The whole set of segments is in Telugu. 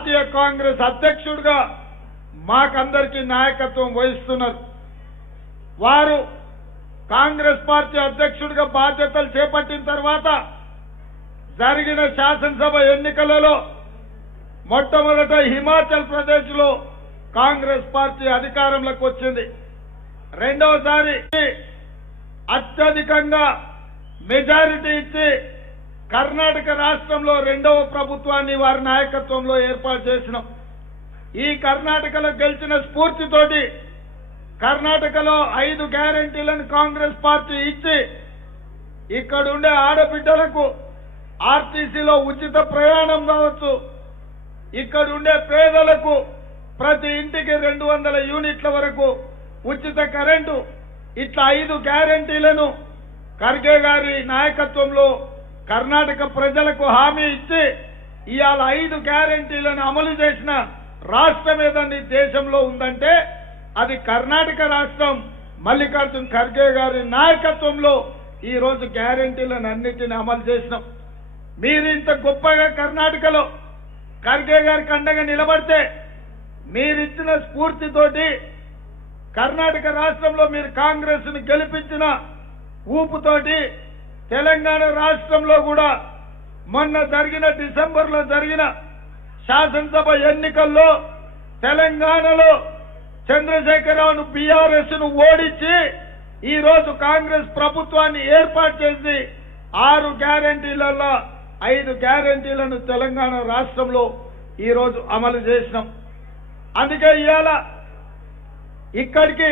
జాతీయ కాంగ్రెస్ అధ్యక్షుడిగా మాకందరికీ నాయకత్వం వహిస్తున్నారు. వారు కాంగ్రెస్ పార్టీ అధ్యక్షుడిగా బాధ్యతలు చేపట్టిన తర్వాత జరిగిన శాసనసభ ఎన్నికలలో మొట్టమొదట హిమాచల్ ప్రదేశ్ లో కాంగ్రెస్ పార్టీ అధికారంలోకి వచ్చింది. రెండవసారి అత్యధికంగా మెజారిటీ ఇచ్చి కర్ణాటక రాష్ట్రంలో రెండవ ప్రభుత్వాన్ని వారి నాయకత్వంలో ఏర్పాటు చేసినాం. ఈ కర్ణాటకలో గెలిచిన స్ఫూర్తితోటి కర్ణాటకలో 5 గ్యారెంటీలను కాంగ్రెస్ పార్టీ ఇచ్చి ఇక్కడుండే ఆడబిడ్డలకు ఆర్టీసీలో ఉచిత ప్రయాణం కావచ్చు, ఇక్కడుండే పేదలకు ప్రతి ఇంటికి 200 యూనిట్ల వరకు ఉచిత కరెంటు, ఇట్లా 5 గ్యారెంటీలను ఖర్గే గారి నాయకత్వంలో కర్ణాటక ప్రజలకు హామీ ఇచ్చి ఇవాళ 5 గ్యారెంటీలను అమలు చేసిన రాష్ట్రం ఏదని దేశంలో ఉందంటే అది కర్ణాటక రాష్ట్రం. మల్లికార్జున్ ఖర్గే గారి నాయకత్వంలో ఈ రోజు గ్యారెంటీలను అన్నిటిని అమలు చేసినాం. మీరు ఇంత గొప్పగా కర్ణాటకలో ఖర్గే గారికి అండగా నిలబడితే మీరిచ్చిన స్ఫూర్తితోటి కర్ణాటక రాష్ట్రంలో మీరు కాంగ్రెస్ ను గెలిపించిన ఊపుతోటి తెలంగాణ రాష్ట్రంలో కూడా మొన్న జరిగిన డిసెంబర్లో జరిగిన శాసనసభ ఎన్నికల్లో తెలంగాణలో చంద్రశేఖరరావును బీఆర్ఎస్ ను ఓడించి ఈ రోజు కాంగ్రెస్ ప్రభుత్వాన్ని ఏర్పాటు చేసి 6 గ్యారెంటీలలో 5 గ్యారెంటీలను తెలంగాణ రాష్ట్రంలో ఈ రోజు అమలు చేసినాం. అందుకే ఇవాళ ఇక్కడికి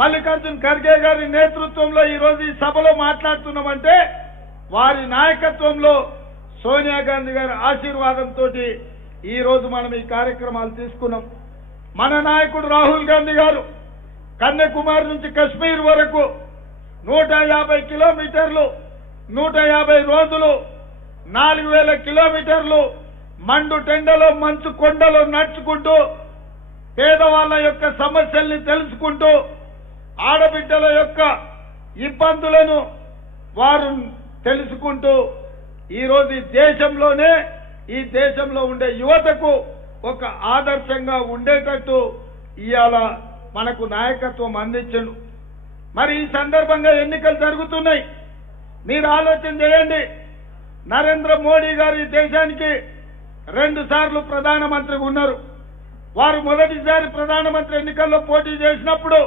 మల్లికార్జున్ ఖర్గే గారి నేతృత్వంలో ఈ రోజు ఈ సభలో మాట్లాడుతున్నామంటే వారి నాయకత్వంలో సోనియా గాంధీ గారి ఆశీర్వాదంతో ఈ రోజు మనం ఈ కార్యక్రమాలు తీసుకున్నాం. మన నాయకుడు రాహుల్ గాంధీ గారు కన్యాకుమారి నుంచి కశ్మీర్ వరకు 150 కిలోమీటర్లు 150 రోజులు 4000 కిలోమీటర్లు మండు టెండలో మంచు కొండలో నడుచుకుంటూ పేదవాళ్ల యొక్క సమస్యల్ని తెలుసుకుంటూ ఆడబిడ్డల యొక్క ఇబ్బందులను వారు తెలుసుకుంటూ ఈరోజు ఈ దేశంలో ఉండే యువతకు ఒక ఆదర్శంగా ఉండేటట్టు ఇవాళ మనకు నాయకత్వం అందించండు. మరి ఈ సందర్భంగా ఎన్నికలు జరుగుతున్నాయి. మీరు ఆలోచన చేయండి. నరేంద్ర మోడీ గారు ఈ దేశానికి 2 సార్లు ప్రధానమంత్రిగా ఉన్నారు. వారు మొదటిసారి ప్రధానమంత్రి ఎన్నికల్లో పోటీ చేసినప్పుడు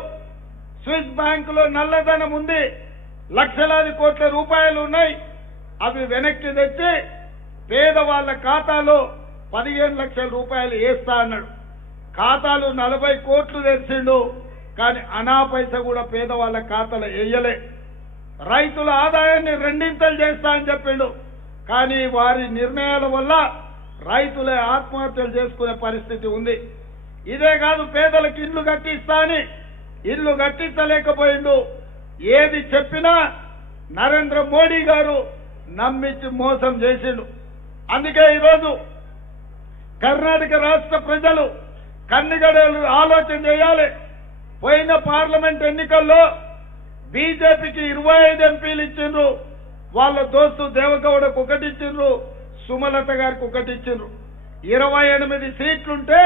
స్విస్ బ్యాంకులో నల్లధనం ఉంది, లక్షలాది కోట్ల రూపాయలు ఉన్నాయి. అవి వెనక్కి తెచ్చి పేదవాళ్ల ఖాతాలో 15 లక్షల రూపాయలు వేస్తా అన్నాడు. ఖాతాలు 40 కోట్లు తెచ్చిండు, కానీ అనా పైసా కూడా పేదవాళ్ల ఖాతాలో వేయలే. రైతుల ఆదాయాన్ని 2 చేస్తా అని చెప్పిండు, కానీ వారి నిర్ణయాల వల్ల రైతులే ఆత్మహత్యలు చేసుకునే పరిస్థితి ఉంది. ఇదే కాదు, పేదలకు ఇల్లు కట్టిస్తా అని ఇల్లు కట్టించలేకపోయిండు. ఏది చెప్పినా నరేంద్ర మోడీ గారు నమ్మించి మోసం చేసిండు. అందుకే ఈరోజు కర్ణాటక రాష్ట్ర ప్రజలు కన్నిగడలు ఆలోచన చేయాలి. పోయిన పార్లమెంట్ ఎన్నికల్లో బీజేపీకి 25 ఎంపీలు ఇచ్చిండ్రు, వాళ్ళ దోస్తు దేవగౌడకు 1 ఇచ్చిండ్రు, సుమలత గారికి 1 ఇచ్చిండ్రు. 28 సీట్లుంటే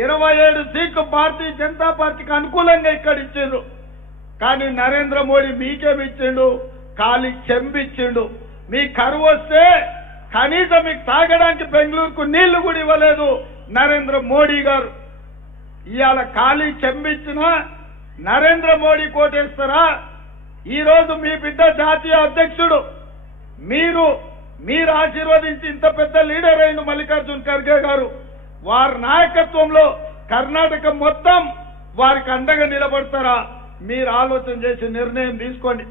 27 సీట్లు భారతీయ జనతా పార్టీకి అనుకూలంగా ఇక్కడ ఇచ్చిండ్రు. కానీ నరేంద్ర మోడీ మీకేమి ఇచ్చిండు? ఖాళీ చెంబిచ్చిండు. మీ కరువు వస్తే కనీసం మీకు తాగడానికి బెంగళూరుకు నీళ్లు కూడా ఇవ్వలేదు నరేంద్ర మోడీ గారు. ఇవాళ ఖాళీ చెంబిచ్చిన నరేంద్ర మోడీ కోటేస్తారా? ఈరోజు మీ బిడ్డ జాతీయ అధ్యక్షుడు, మీరు ఆశీర్వదించి ఇంత పెద్ద లీడర్ అయిన మల్లికార్జున్ ఖర్గే గారు వారి నాయకత్వంలో కర్ణాటక మొత్తం వారికి అండగా నిలబడతారా? మీరు ఆలోచన చేసి నిర్ణయం తీసుకోండి.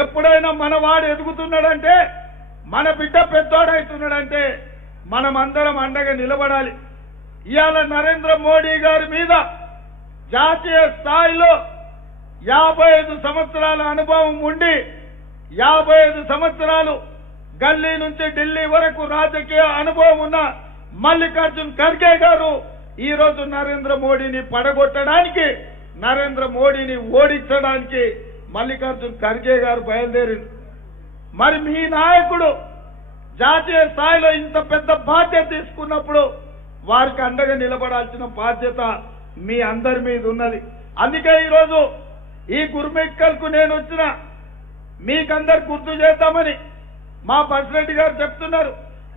ఎప్పుడైనా మనవాడు ఎదుగుతున్నాడంటే, మన బిడ్డ పెద్దోడవుతున్నాడంటే మనమందరం అండగా నిలబడాలి. ఇవాళ నరేంద్ర మోడీ గారి మీద జాతీయ స్థాయిలో 55 సంవత్సరాల అనుభవం ఉండి 55 సంవత్సరాలు గల్లీ నుంచి ఢిల్లీ వరకు రాజకీయ అనుభవం ఉన్న మల్లికార్జున్ ఖర్గే గారు ఈ రోజు నరేంద్ర మోడీని పడగొట్టడానికి, నరేంద్ర మోడీని ఓడించడానికి మల్లికార్జున్ ఖర్గే గారు బయలుదేరింది. మరి మీ నాయకుడు జాతీయ స్థాయిలో ఇంత పెద్ద బాధ్యత తీసుకున్నప్పుడు వారికి అండగా నిలబడాల్సిన బాధ్యత మీ అందరి మీద ఉన్నది. అందుకే ఈరోజు ఈ గుర్మిట్కల్కు నేను వచ్చిన మీకందరు గుర్తు చేద్దామని మా ప్రెసిడెంట్ గారు చెప్తున్నారు.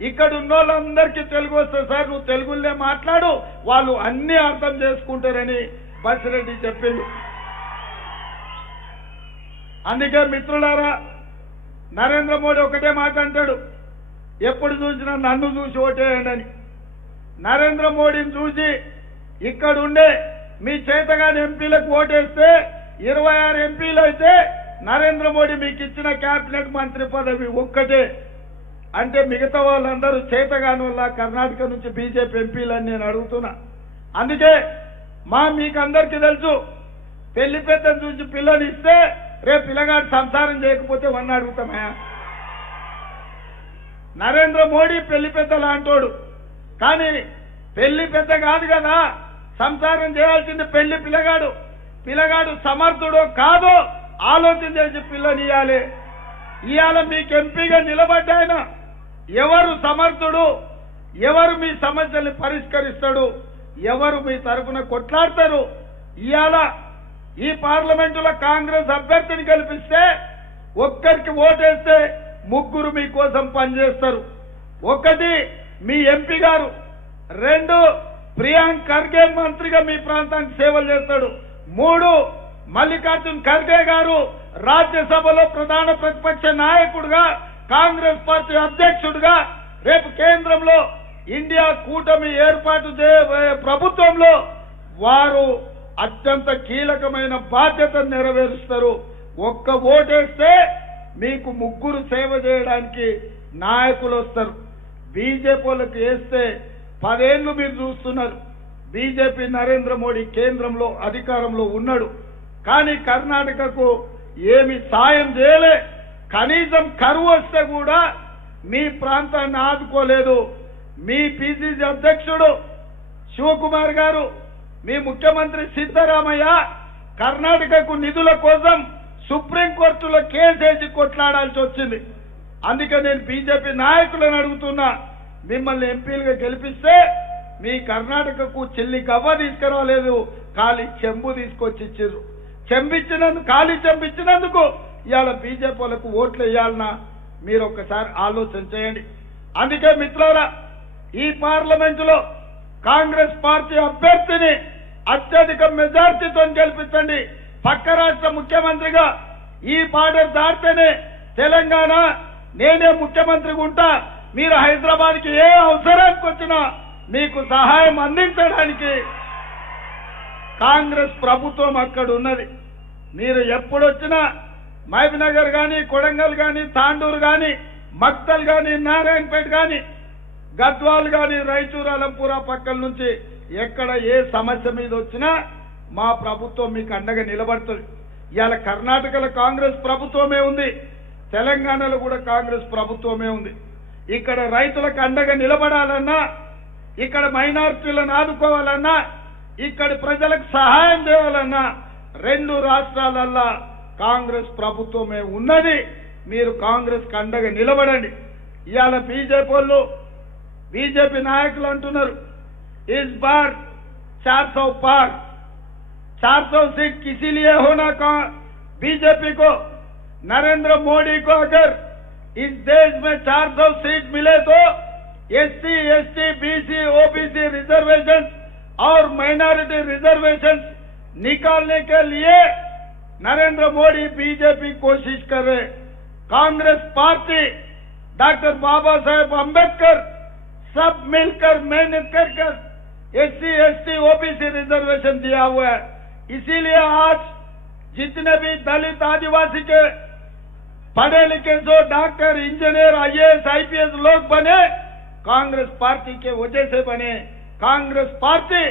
ఇక్కడ ఉన్న వాళ్ళందరికీ తెలుగు వస్తే సార్ నువ్వు తెలుగులోనే మాట్లాడు, వాళ్ళు అన్ని అర్థం చేసుకుంటారని ప్రెసిడెంట్ చెప్పింది. అందుకే మిత్రులారా, నరేంద్ర మోడీ ఒకటే మాట అంటాడు, ఎప్పుడు చూసినా నన్ను చూసి ఓటేయండి అని. నరేంద్ర మోడీని చూసి ఇక్కడుండే మీ చేతగాని ఎంపీలకు ఓటేస్తే 26 ఎంపీలు అయితే నరేంద్ర మోడీ మీకు ఇచ్చిన క్యాబినెట్ మంత్రి పదవి ఒక్కటే. అంటే మిగతా వాళ్ళందరూ చేతగాని వల్ల కర్ణాటక నుంచి బీజేపీ ఎంపీలని నేను అడుగుతున్నా. అందుకే మీకు అందరికీ తెలుసు, పెళ్లి పెద్దను చూసి పిల్లని ఇస్తే రేపు పిల్లగాడు సంసారం చేయకపోతే వన్న అడుగుతామయా. నరేంద్ర మోడీ పెళ్లి పెద్ద లాంటోడు, కానీ పెళ్లి పెద్ద కాదు కదా, సంసారం చేయాల్సింది పెళ్లి పిల్లగాడు. పిల్లగాడు సమర్థుడో కాదో ఆలోచన చేసి పిల్లని ఇవ్వాలి. ఇవాళ మీకు ఎంపీగా నిలబడ్డాయన ఎవరు సమర్థుడు, ఎవరు మీ సమస్యల్ని పరిష్కరిస్తాడు, ఎవరు మీ తరఫున కొట్లాడతారు. ఇవాళ ఈ పార్లమెంటులో కాంగ్రెస్ అభ్యర్థిని గెలిపిస్తే ఒక్కరికి ఓటేస్తే 3 మీకోసం పనిచేస్తారు. 1 మీ ఎంపీ గారు, 2 ప్రియాంక్ ఖర్గే మంత్రిగా మీ ప్రాంతానికి సేవలు చేస్తాడు, 3 మల్లికార్జున్ ఖర్గే గారు రాజ్యసభలో ప్రధాన ప్రతిపక్ష నాయకుడుగా, కాంగ్రెస్ పార్టీ అధ్యక్షుడిగా, రేపు కేంద్రంలో ఇండియా కూటమి ఏర్పాటు ప్రభుత్వంలో వారు అత్యంత కీలకమైన బాధ్యతను నెరవేరుస్తారు. ఒక్క ఓటేస్తే మీకు 3 సేవ చేయడానికి నాయకులు వస్తారు. బీజేపీ వాళ్ళకి వేస్తే 10 ఏళ్లు మీరు చూస్తున్నారు. బీజేపీ నరేంద్ర మోడీ కేంద్రంలో అధికారంలో ఉన్నాడు, కానీ కర్ణాటకకు ఏమి సాయం చేయలే. కనీసం కరువు వస్తే కూడా మీ ప్రాంతాన్ని ఆదుకోలేదు. మీ పిసిసి అధ్యక్షుడు శివకుమార్ గారు, మీ ముఖ్యమంత్రి సిద్ధరామయ్య కర్ణాటకకు నిధుల కోసం సుప్రీంకోర్టులో కేసేసి కొట్లాడాల్సి వచ్చింది. అందుకే నేను బీజేపీ నాయకులను అడుగుతున్నా, మిమ్మల్ని ఎంపీలుగా గెలిపిస్తే మీ కర్ణాటకకు చెల్లి గవ్వ తీసుకురాలేదు, ఖాళీ చెంబు తీసుకొచ్చి ఇచ్చారు. ఖాళీ చెంబిచ్చినందుకు ఇవాళ బీజేపీ వాళ్ళకు ఓట్లు వేయాలన్నా మీరు ఒక్కసారి ఆలోచన చేయండి. అందుకే మిత్రులారా, ఈ పార్లమెంటులో కాంగ్రెస్ పార్టీ అభ్యర్థిని అత్యధిక మెజార్టీతో గెలిపించండి. పక్క రాష్ట్ర ముఖ్యమంత్రిగా ఈ బార్డర్ దాటితేనే తెలంగాణ నేనే ముఖ్యమంత్రిగా ఉంటా, మీరు హైదరాబాద్కి ఏ అవసరానికి వచ్చినా మీకు సహాయం అందించడానికి కాంగ్రెస్ ప్రభుత్వం అక్కడ ఉన్నది. మీరు ఎప్పుడొచ్చినా మహబూబ్నగర్ కానీ, కొడంగల్ కానీ, తాండూరు కానీ, మక్తల్ కానీ, నారాయణపేట కానీ, గద్వాల్ కానీ, రాయచూర్, అలంపూరా పక్కల నుంచి ఎక్కడ ఏ సమస్య మీద వచ్చినా మా ప్రభుత్వం మీకు అండగా నిలబడుతుంది. ఇవాళ కర్ణాటకలో కాంగ్రెస్ ప్రభుత్వమే ఉంది, తెలంగాణలో కూడా కాంగ్రెస్ ప్రభుత్వమే ఉంది. ఇక్కడ రైతులకు అండగా నిలబడాలన్నా, ఇక్కడ మైనారిటీలను ఆదుకోవాలన్నా, ఇక్కడ ప్రజలకు సహాయం చేయాలన్నా 2 రాష్ట్రాలల్లో కాంగ్రెస్ ప్రభుత్వమే ఉన్నది. మీరు కాంగ్రెస్ అండగా నిలబడండి. ఇవాళ బీజేపీ నాయకులు అంటున్నారు, इस बार 400 पार 400 सीट किसी लिए होना का बीजेपी को, नरेंद्र मोदी को अगर इस देश में 400 सीट मिले तो SC, ST, BC, OBC reservation और माइनॉरिटी रिजर्वेशन निकालने के लिए नरेंद्र मोदी बीजेपी कोशिश कर रहे। कांग्रेस पार्टी डॉक्टर बाबा साहेब अम्बेडकर सब मिलकर मेहनत कर एससी, एसटी, ओबीसी रिजर्वेशन दिया हुआ है। इसीलिए आज जितने भी दलित आदिवासी के पढ़े लिखे जो डॉक्टर, इंजीनियर, आईएएस, आईपीएस लोग बने कांग्रेस पार्टी के वजह से बने। कांग्रेस पार्टी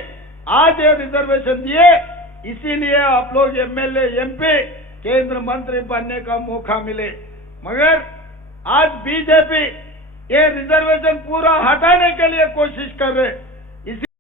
आज ये रिजर्वेशन दिए, इसीलिए आप लोग एमएलए, एमपी, केंद्र मंत्री बनने का मौका मिले। मगर आज बीजेपी ये रिजर्वेशन पूरा हटाने के लिए कोशिश कर रहे।